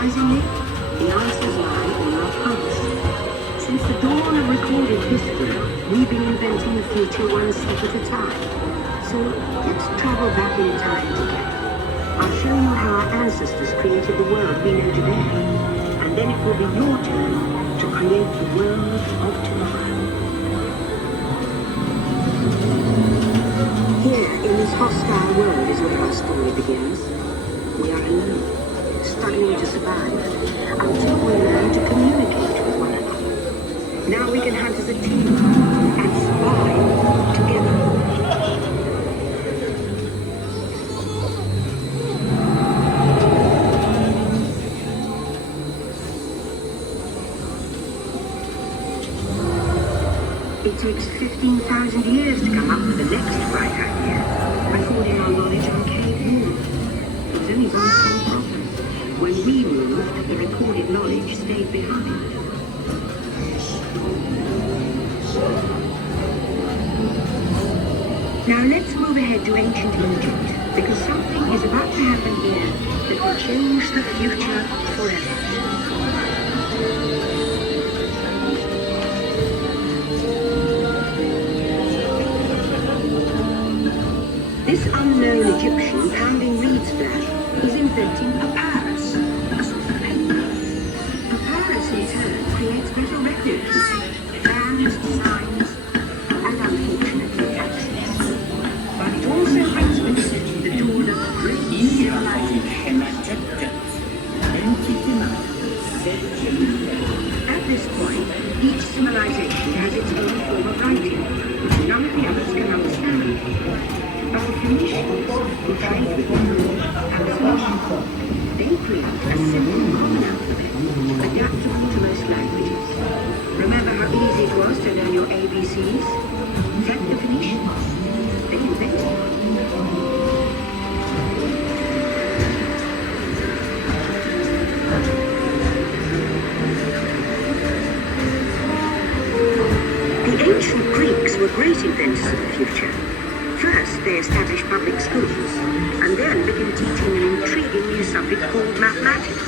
Surprisingly, the answers lie in our past. Since the dawn of recorded history, we've been inventing the future one step at a time. So let's travel back in time together. I'll show you how our ancestors created the world we know today. And then it will be your turn to create the world of tomorrow. Here, in this hostile world, is where our story begins. We are alone, struggling to survive, until we learn to communicate with one another. Now we can hunt as a team and survive together. It takes 15,000 years to come up with the next bright idea, recording our knowledge on cave walls. There was only one small problem. When we moved, the recorded knowledge stayed behind. Now let's move ahead to ancient Egypt, because something is about to happen here that will change the future forever. This unknown Egyptian pounding reeds flash is inventing papyrus, a sort of paper. Papyrus in turn creates metal records, plans, designs, and unfortunately access. But it also brings with it the dawn of great civilization. At this point, each civilization has its own form of writing, which none of the others can understand. But the Phoenicians, who trade with the moon and the ocean, they create a simple common alphabet, adaptable to most languages. Remember how easy it was to learn your ABCs? Like the Phoenicians, they invented one. The ancient Greeks were great inventors of the future. First, they established public schools, and then began teaching an intriguing new subject called mathematics.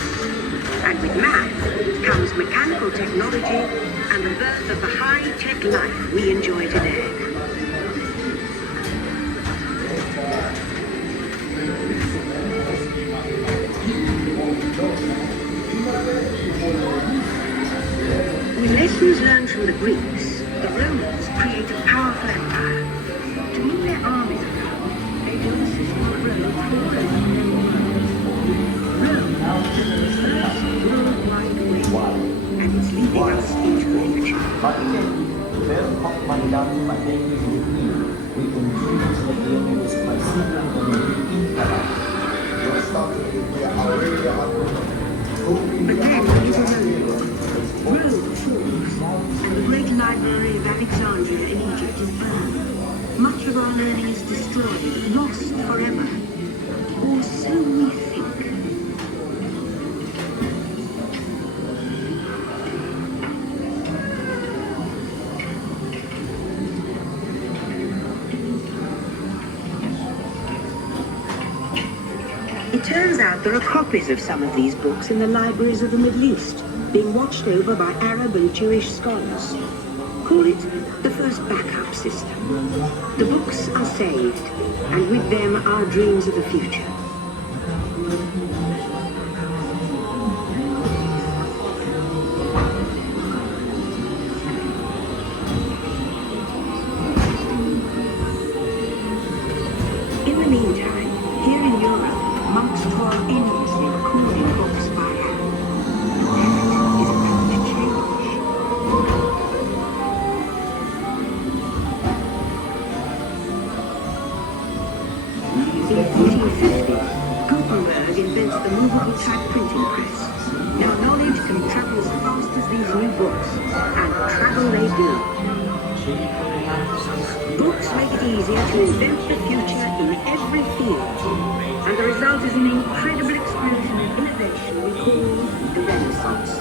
And with math comes mechanical technology and the birth of the high-tech life we enjoy today. With lessons learned from the Greeks, the Romans created a powerful empire. To move their armies around, they built a system of roads all over the world. Rome is the first worldwide way, and it's leading us into the future. But then it is over. Rome falls, and the great library of Alexandria in Egypt is burned. Much of our learning is destroyed, lost forever. Or so we think. It turns out there are copies of some of these books in the libraries of the Middle East, being watched over by Arab and Jewish scholars. Call it the first backup system. The books are saved, and with them our dreams of the future. In the meantime, here in Europe, monks toil endlessly recording books by hand. Is about to change. In 1450, Gutenberg invents the movable type printing press. Now knowledge can travel as fast as these new books, and travel they do. Books make it easier to invent the future in every field, and the result is an incredible explosion of innovation we call the Renaissance.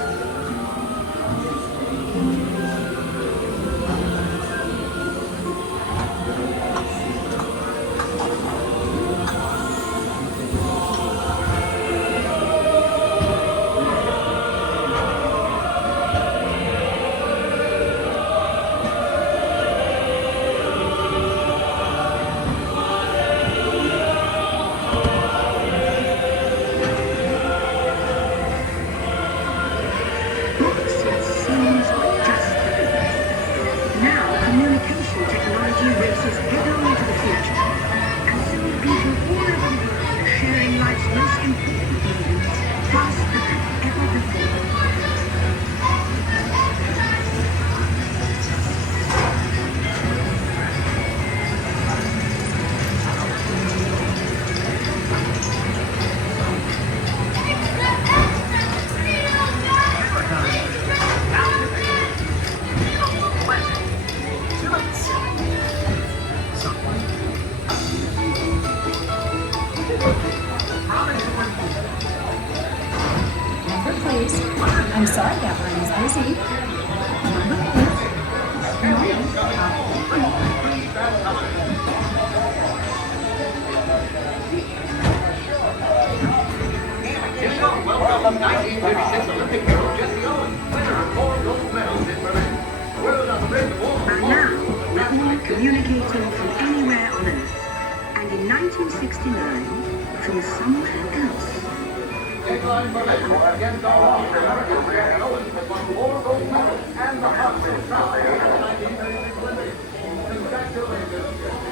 I'm sorry, that line is busy. Welcome 1936 Olympic hero Jesse Owens, winner of 4 gold medals in Berlin. World on the bridge of By now, we're all communicating from anywhere on Earth. And in 1969, from somewhere else. Headline Berlin against all odds. American Jesse Owens has won 4 gold medals and the Heartland Trophy at the 1936 Olympics. Congratulations, Jesse.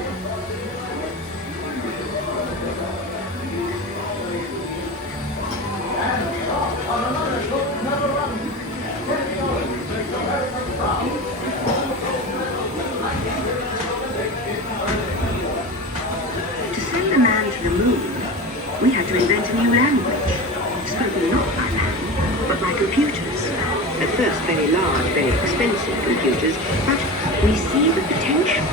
And on another book never run, Jesse Owens makes America proud. To send a man to the moon, we had to invent a new language, spoken not by man, but by computers. At first very large, very expensive computers, but we see the potential.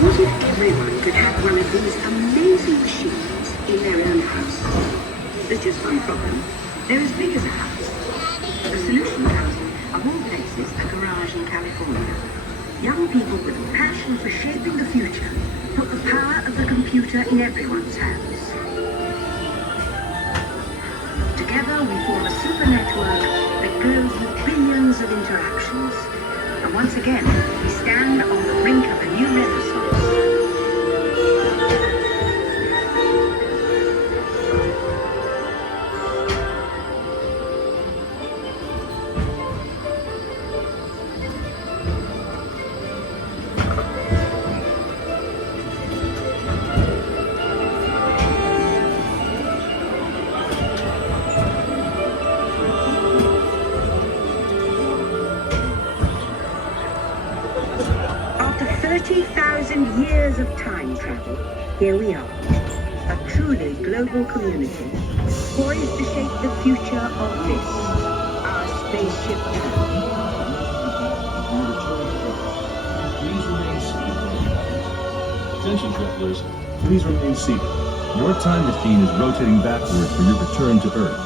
What if everyone could have one of these amazing machines in their own house? There's just one problem. They're as big as a house. The solution housing, of all places, a garage in California. Young people with a passion for shaping the future put the power of the computer in everyone's hands. Together we form a super network that grows with billions of interactions. And once again, we stand on the brink of a new renaissance. After 30,000 years of time travel, here we are, a truly global community, poised to shape the future of this, our spaceship Earth. Attention travelers, please remain seated. Your time machine is rotating backward for your return to Earth.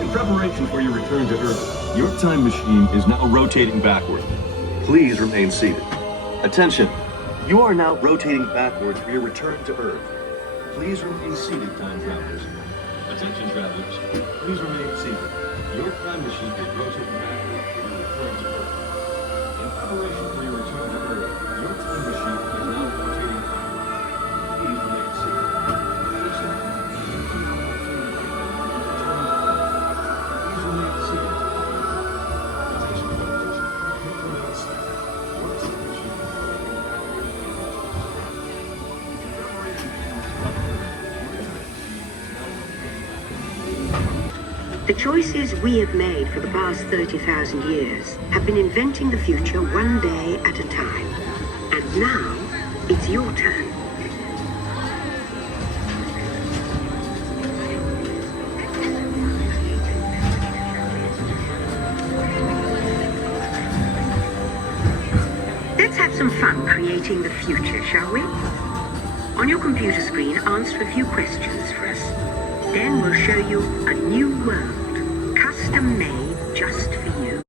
In preparation for your return to Earth, your time machine is now rotating backward. Please remain seated. Attention, you are now rotating backwards for your return to Earth. Please remain seated, time travelers. Attention travelers, please remain seated. Your time machine is rotating backward for your return to Earth. In preparation for your return to Earth, your time machine is now rotating backward. Please remain seated. Attention. Please remain seated. Attention travelers, please remain seated. Your time machine is The choices we have made for the past 30,000 years have been inventing the future one day at a time. And now, it's your turn. Let's have some fun creating the future, shall we? On your computer screen, answer a few questions for us. Then we'll show you a new world, custom made just for you.